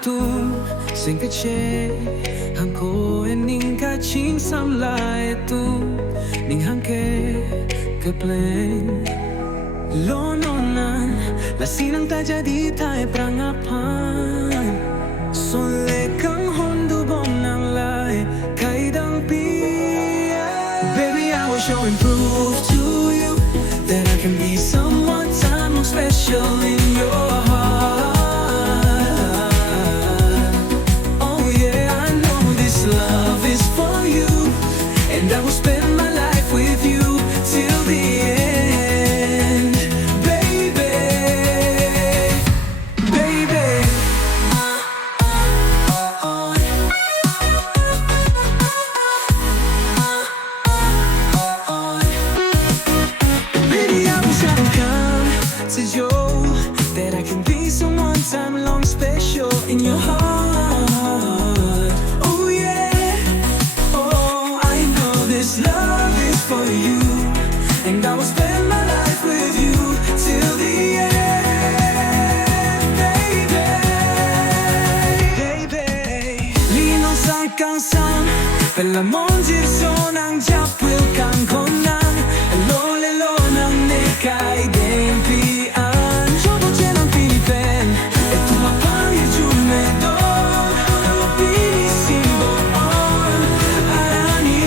atum seng hangko ening kaching samla etum ning hangke keplen lononan lasinang tajadi tay aprang aphan sole kang hondu bom nang lai kaidang pia. Baby, I will show and prove to you that I can be someone time more special in your heart. Oh yeah, I know this love is for you, and I will spend my life with you till the end. Baby, baby. Baby, I wish I could come to you, that I can be someone time long special in your heart. Oh yeah, oh I know this love is for you, and I will spend my life with you till the end. Baby, baby. Linong sa kang pela monjir sonang japwil kang konang lolelo nang nekay dempian jobo jenang pilipen etum apang yujumedon pili Simbon arani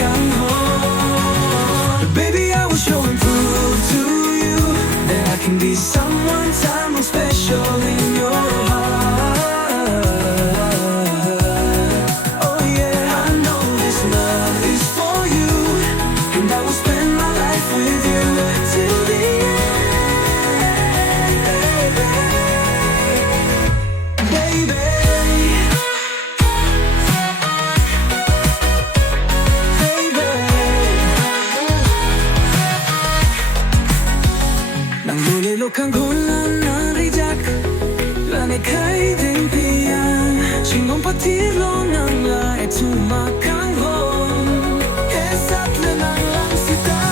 kang hon. Baby, I will show and prove to you that I can be someone time more special in your heart. Oh yeah, I know this love is for you, and I will spend my life with you till the end. Baby, baby. Nang lulilo kang gulan ng rijak Lane kay dempian Singong patilo ng la etum kang hon Esat lenang lang sita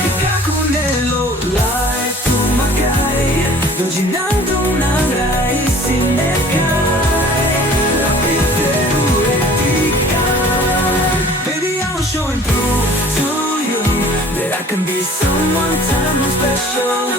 Sika kunelo la etum kay Dojinang dunang rai sinekay Lapitero etikan. Baby, I will show and prove to you that I can be someone time more special